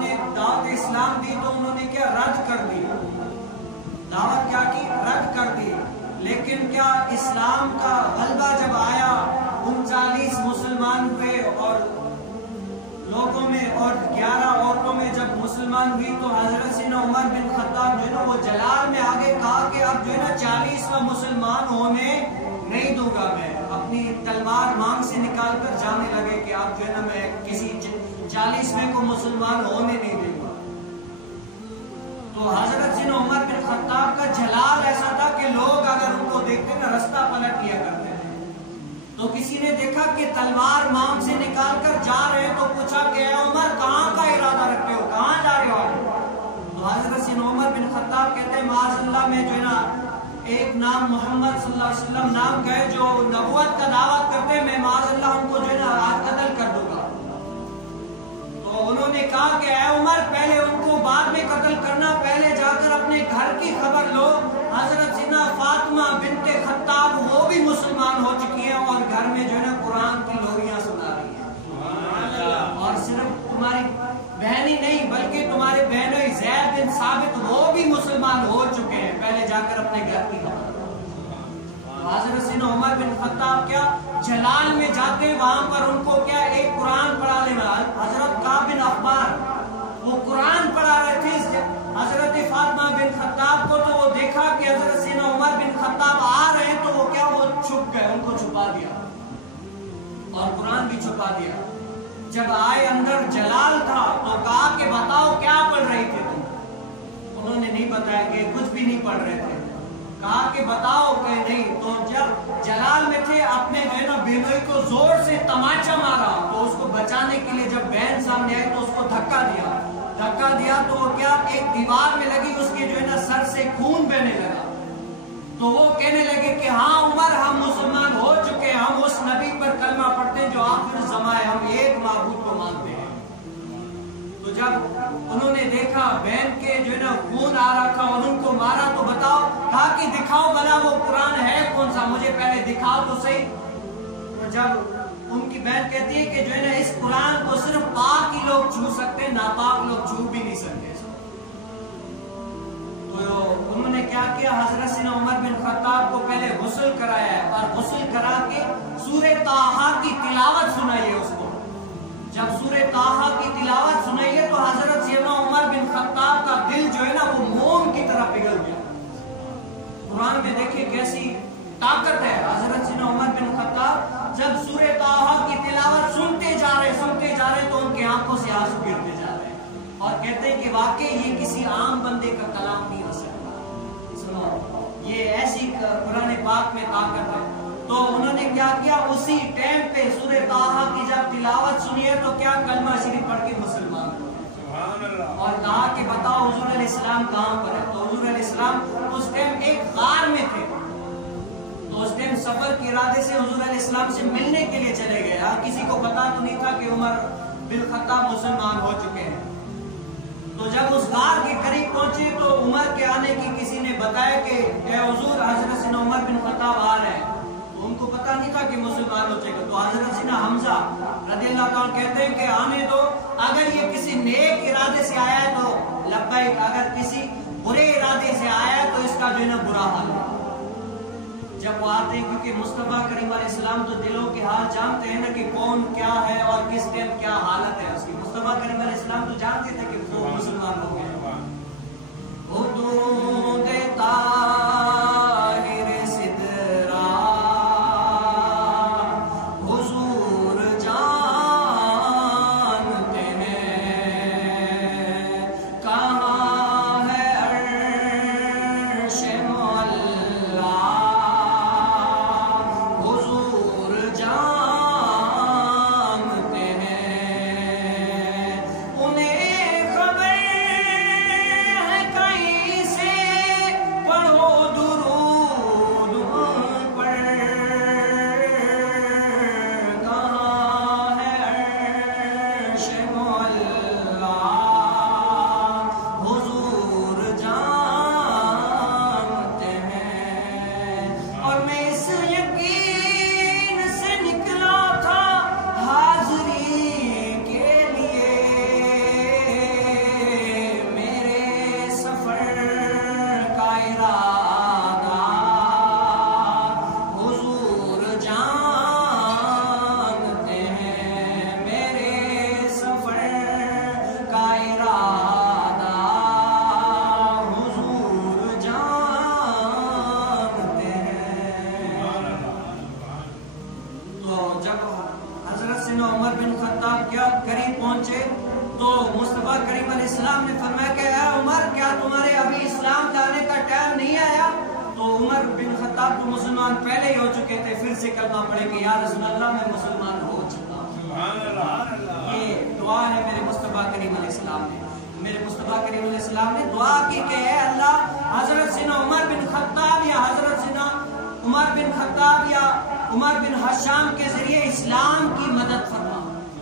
ने दावत इस्लाम दी तो उन्होंने क्या रद्द कर दी, दावत क्या की, रद्द कर दी। लेकिन क्या इस्लाम का गलबा जब आया, 39 मुसलमान हुए और लोगों में और 11 औरतों में जब मुसलमान हुई तो हजरत सीना उमर बिन खत्ताब जो है ना वो जलाल में आगे कहा कि अब जो है ना 40वां मुसलमान होने नहीं दूंगा, मैं अपनी तलवार मांग से निकाल कर जाने लगे कि अब जो है ना मैं किसी 40वें को मुसलमान होने नहीं दूंगा। तो हजरत सीना उमर बिन खत्ताब का जलाल ऐसा था कि लोग अगर उनको देखते ना रास्ता पलट लिया करते थे। तो किसी ने देखा कि तलवार मांग से निकाल कर जा रहे हैं तो पूछा कि उमर कहाँ का इरादा रखते हो, कहाँ जा रहे हो? तो हजरत सीना उमर बिन खत्ताब कहते हैं माज़अल्लाह में जो है ना एक नाम मोहम्मद सल्लल्लाहु अलैहि वसल्लम नाम का है जो नबुवत का दावा करते हैं, मैं माज़अल्लाह उनको जो है ना आज कत्ल कर दूंगा। तो उन्होंने कहा कि ऐ उमर पहले उनको बाद में कत्ल करना, पहले जाकर अपने घर की खबर लो। हजरत सीना फातिमा बिन्ते खत्ताब वो भी मुसलमान हो चुकी हैं और घर में जो है ना कुरान की लोरियां सुना रही हैं। और सिर्फ तुम्हारी बहन ही नहीं बल्कि तुम्हारे बहनों ज़ैद बिन साबित वो भी मुसलमान हो चुके हैं, पहले जाकर अपने घर की खबर। हजरत सीना उमर बिन खत्ताब क्या जलाल में जाते वहां पर उनको क्या एक कुरान पढ़ा लेना। हजरत काब बिन अखबार वो कुरान पढ़ा रहे थे हजरत फातिमा बिन खत्ताब को, तो वो देखा कि हजरत सीना उमर बिन खत्ताब आ रहे हैं तो वो क्या वो छुप गए, उनको छुपा दिया और कुरान भी छुपा दिया। जब आए अंदर जलाल था तो कहा कि बताओ क्या पढ़ रही थी तुम? उन्होंने नहीं बताया कि कुछ भी नहीं पढ़ रहे थे। कहा कि बताओ कि नहीं। तो जब जलाल में थे अपने जो है ना बेनोई को जोर से तमाचा मारा, तो उसको बचाने के लिए जब बहन सामने आई तो उसको धक्का दिया तो वो क्या एक दीवार में लगी, उसके जो है ना सर से खून बहने लगा। तो वो कहने लगे कि हाँ उमर हम मुसलमान हो चुके हैं, हम उस नबी पर कलमा पढ़ते हैं जो आखिर ज़माए, हम एक माबूद को मानते हैं। तो जब उन्होंने देखा बहन के जो है ना खून आ रहा था और उनको मारा तो बताओ, कहा कि दिखाओ भला वो कुरान है कौन सा, मुझे पहले दिखाओ तो सही। तो जब उनकी बहन कहती है कि जो है ना इस कुरान को सिर्फ पाक ही लोग छू सकते हैं, नापाक लोग छू भी नहीं सकते। तो उन्होंने क्या किया, हजरत सीना उमर बिन खत्ताब को पहले गुस्ल कराया और गुस्ल करा के सूरह ताहा की तिलावत सुनाई है उसको। जब सूरह ताहा की तिलावत सुनाई है तो हजरत सीना उमर बिन खत्ताब का दिल जो है ना वो मोम की तरह पिघल गया। कुरान में देखिए कैसी ताकत है। हजरत सीना उमर बिन खत्ताब जब सूरह ताहा की तिलावत सुनते जा रहे तो उनकी आंखों से आंसू गिरते जा रहे हैं और कहते हैं कि वाकई ये किसी आम बंदे का कलाम नहीं हो सकता। सुनो, ये ऐसी कुरान पाक में ताकत है। तो उन्होंने क्या किया, उसी टाइम पे सूरह ताहा की जब तिलावत सुनी है तो क्या कलमा शरीफ पढ़ के मुसलमान और कहा कि बताओ हुजूर अलैहिस्सलाम कहां पर है? तो हुजूर अलैहिस्सलाम उस टाइम एक गार में थे। तो उस टाइम सफर के इरादे से हुजूर अलैहिस्सलाम से मिलने के लिए चले गए। किसी को पता तो नहीं था कि उमर बिन खत्ताब मुसलमान हो चुके हैं। तो जब उस गार के करीब पहुंचे तो उमर के आने की किसी ने बताया कि हुजूर हजरत सीना उमर बिन खत्ताब आ रहे हैं। तो उनको पता नहीं था कि मुसलमान हो जाएगा। तो हजरत सीना हमजा रज़ियल्लाहु अन्हु कहते हैं कि आने दो, अगर ये किसी नेक इरादे से आया है तो लब्बैक, अगर किसी बुरे इरादे से आया है तो इसका जो है ना बुरा हाल है। जब वो आते हैं, क्योंकि मुस्तफा करीम अलैहिस्सलाम तो दिलों के हाल जानते हैं ना कि कौन क्या है और किस टाइम क्या हालत है उसकी। मुस्तफा करीम अलैहिस्सलाम तो जानते थे कि वो मुसलमान हो गए। उन्हें खबर है कहीं से उमर बिन खत्ताब क्या करीब पहुंचे तो मुस्तफा करीम अलैहिस्सलाम ने फरमाया कि ऐ उमर, क्या तुम्हारे अभी इस्लाम लाने का टाइम नहीं आया? तो उमर बिन खत्ताब तो मुसलमान पहले ही हो चुके थे, फिर से कलमा पड़े कि या रसूल अल्लाह मैं मुसलमान हो चुका हूं। ये दुआ है मेरे मुस्तफा करीम अलैहिस्सलाम ने, मेरे मुस्तफा करीम अलैहिस्सलाम ने दुआ की कि ऐ अल्लाह, हजरत सिना उमर बिन खत्ताब या हजरत सिना उमर बिन खत्ताब या उमर बिन हशाम के जरिए इस्लाम की मदद फरमा।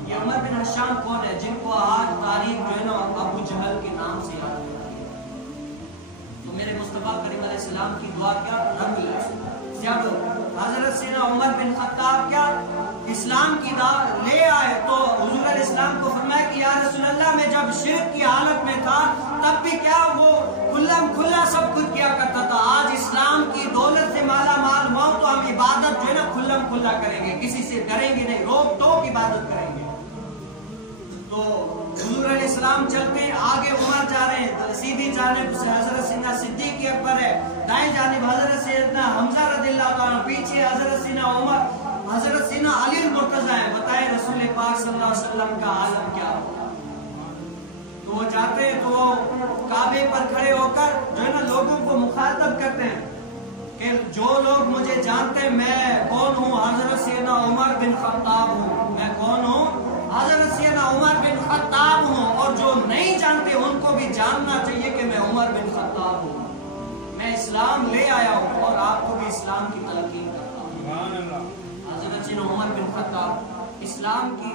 ये उमर बिन हशाम कौन है? जिनको आज तारीख जो है ना अबू जहल के नाम से याद करती है। तो मेरे मुस्तफा करीम अलैहिस्सलाम की दुआ क्या रंग लाई। जब हजरत सिना उमर बिन खत्ताब क्या इस्लाम की दावत ले आए तो हुजूर अलैहिस्सलाम को फरमाया कि या रसूल अल्लाह, मैं जब शिर्क की हालत में था तब भी क्या वो खुल्ला सब कुछ किया करता था। आज इस्लाम की दौलत से माला माल हुआ तो हम इबादत जो है ना खुल्ला करेंगे, किसी से डरेंगे नहीं, रोक टोक इबादत करेंगे। तो हुजूर अलैहिस्सलाम चलते आगे उमर जा रहे हैं, सीधी जानिब से हजरत सिना सिद्दीक अकबर है, दाएं जानिब हजरत सैयदना हमजा रज़ियल्लाहु अन्हु, पीछे हजरत सिना उमर, हजरत सिना अली मुर्तजा है। बताए रसूल पाक सल्लल्लाहु अलैहि वसल्लम का आलम क्या हो। तो वो जाते हैं तो वो काबे पर खड़े होकर जो है ना लोगों को मुखातब करते हैं कि जो लोग मुझे जानते हैं मैं कौन हूँ, हजरत सैयदना उमर बिन खत्ताब हूँ। मैं कौन हूँ? हजरत सैयदना उमर बिन खत्ताब हूँ। और जो नहीं जानते उनको भी जानना चाहिए कि मैं उमर बिन खत्ताब हूँ। मैं इस्लाम ले आया हूँ और आपको भी इस्लाम की तलकीन करता हूँ। हजरत सैयदना उमर बिन खत्ताब इस्लाम की